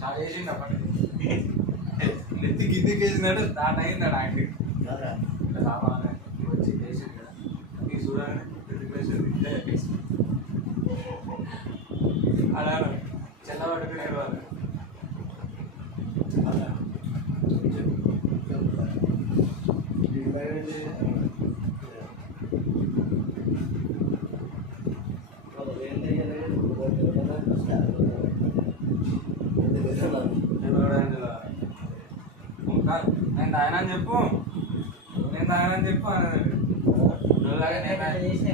చాలా వేసిండు అప్పటికి నెత్తి కిందికి వేసినాడు స్టార్ట్ అయిందాడు ఆయన ఇట్లా రావాలని వచ్చి వేసింది కదా నీకు చూడాలని అలా చెల్లబడుకునే వాళ్ళు అలా నేను ఆయన అని చెప్పు నేను ఆయన అని చెప్పు చేసిన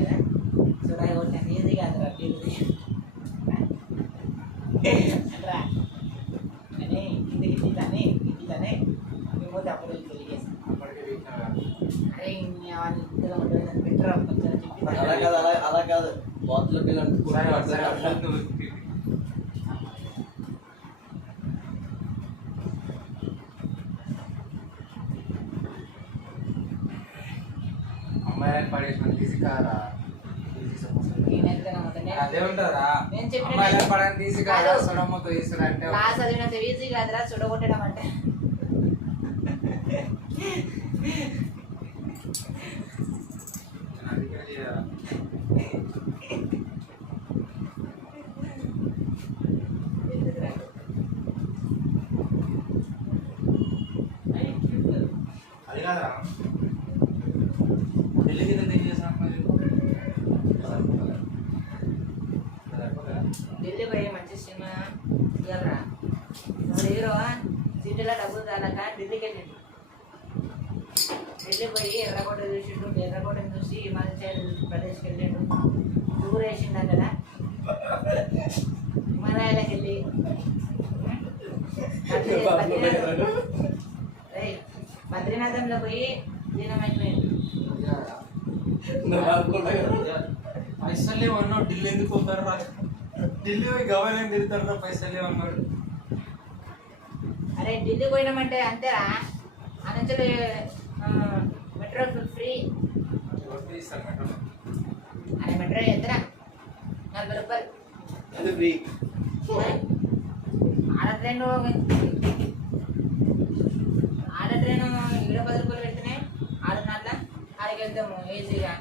కదా చూడాలి కొట్టిన ఈజీ కాదు అని ఇంటికి ఇట్లని పోతే అప్పుడు అరే పెట్టరా అలా కాదు బాతుల పిల్లలు అమ్మాయిని పడేసిన తీసి కారా అదే ఉంటారా అమ్మాయిని పడని తీసి కాదా సుడమ్మతో తీసుకురంటే చదివినంత ఈజీ కాదురా చూడగొట్టడం అంటే అది కాదురా ఢిల్లీకి ఏం చేసాను ఢిల్లీ పోయి మంచి సినిమా ఇవ్వరా నువ్వు హీరో సిటీలో డబ్బులు తాలక ఢిల్లీకి వెళ్ళిండు ఢిల్లీ పోయి ఎర్రకోట చూసిండు ఎర్రకోటను చూసి హిమాచల్ ప్రదేశ్కి వెళ్ళిండు టూర్ వేసిండు అక్కడ హిమాలయాలకు వెళ్ళి బద్రీనాథంలో పోయి దీనమైపోయింది పైసలు లేవన్నావు ఢిల్లీ ఎందుకు పోతారు రా ఢిల్లీ పోయి గవర్నమెంట్ తిరుగుతారు రా పైసలు లేవన్నాడు అరే ఢిల్లీ పోయినామంటే అంతేరా అనంతలో మెట్రో ఫ్రీ అరే మెట్రో ఎంతరా 40 రూపాయలు అది ఫ్రీ ఆడ ట్రైన్ 10 రూపాయలు పెడితేనే 6:30 ఆడికి వెళ్తాము ఈజీగా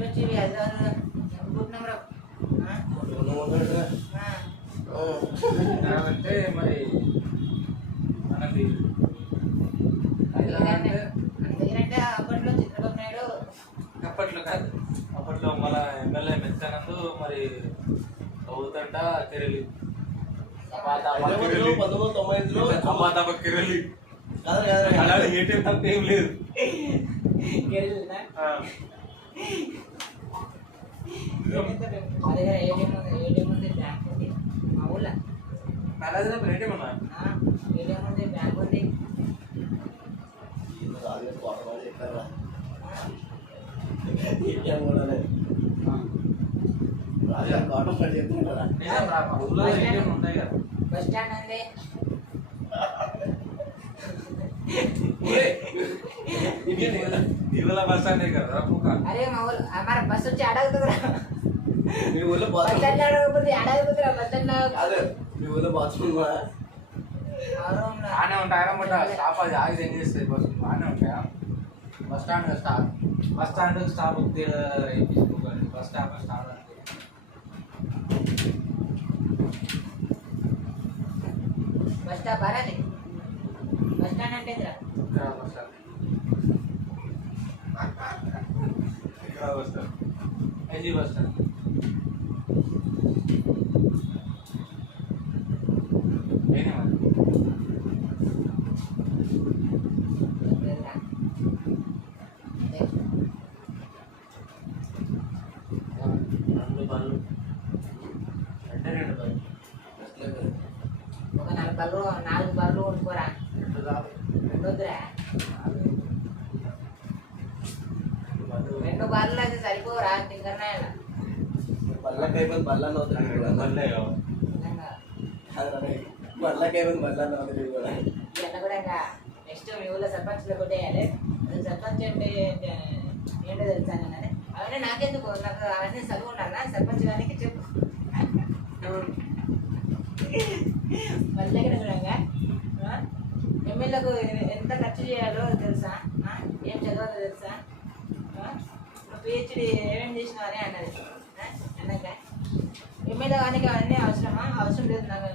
నుంచి హైదరాబాద్ అనుకుంటున్నాం రా అంటే మరి మనది అందుకంటే అప్పట్లో చంద్రబాబు నాయుడు అప్పట్లో కాదు అప్పట్లో మన ఎమ్మెల్యే మెచ్చానందు మరి అవుతుంట కిరలి కిరలి అలాంటి ఏటీఎం తప్ప ఏం లేదు అదే ఏటీఎం ఉంది బ్యాంక్ ఉంది మా ఊళ్ళో ఏటీఎం అన్నా ఏటీఎం ఉంది బ్యాంక్ ఉంది బస్ స్టాండ్ ఉంది ఇవాళ బస్ స్టాండ్ కదా అరే మా ఊళ్ళో మన బస్ వచ్చి అడగుతుందిరా మీ ఊళ్ళో బస్ స్టాండ్ అడగకపోతే అడగకపోతురా బస్ స్టాండ్ మీ ఊళ్ళో బాత్రూమ్ బాగానే ఉంటాయి స్టాప్ అది ఆగి ఏం చేస్తుంది బస్సు బాగానే ఉంటాయా bus stand stop bus stand stop తీసుకోకండి bus stop stop bus stop బారాది బస్ స్టాండ్ అంటే బస్ స్టాండ్ ఇక్కడ బస్ స్టాండ్ ఎన్జీ బస్ స్టాండ్ ఒక 4 బర్రెలు కొనుక్కోరా రెండొద్దురా 2 బర్రెలు అయితే సరిపోరా తింకర్నాయన బల్లకైపోయింది బల్లాన్ని కూడా ఇంకా నెక్స్ట్ మీ ఊళ్ళో సర్పంచ్లో కొట్టేయాలి అది సర్పంచ్ అంటే ఏంటో తెలుసా అవన్నీ నాకెందుకు నాకు అవన్నీ చదువు ఉన్నా సర్పంచ్ గారికి చెప్పు దగ్గర చూడంగా ఎమ్మెల్యేలకు ఎంత ఖర్చు చేయాలో తెలుసా? ఏం చదవాలో తెలుసా? పిహెచ్డి ఏమేమి చేసినావని అన్నది. అన్నాక ఎమ్మెల్యే కానీ అవన్నీ అవసరమా? అవసరం లేదు నాకు.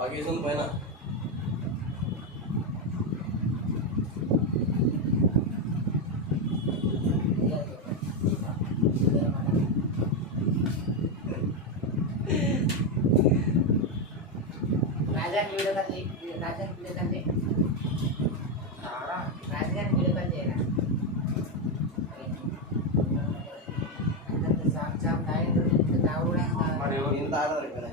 ఆగేసం పైన రాజానికి వీడియో కాల్ చేయి. రాజానికి వీడియో కాల్ చేయి. రాజుగారికి వీడియో కాల్ చేయరా? అంత సాగు సాగు తాగి తాగు కూడా మరి ఎవరు ఇంత ఆడరు ఇక్కడ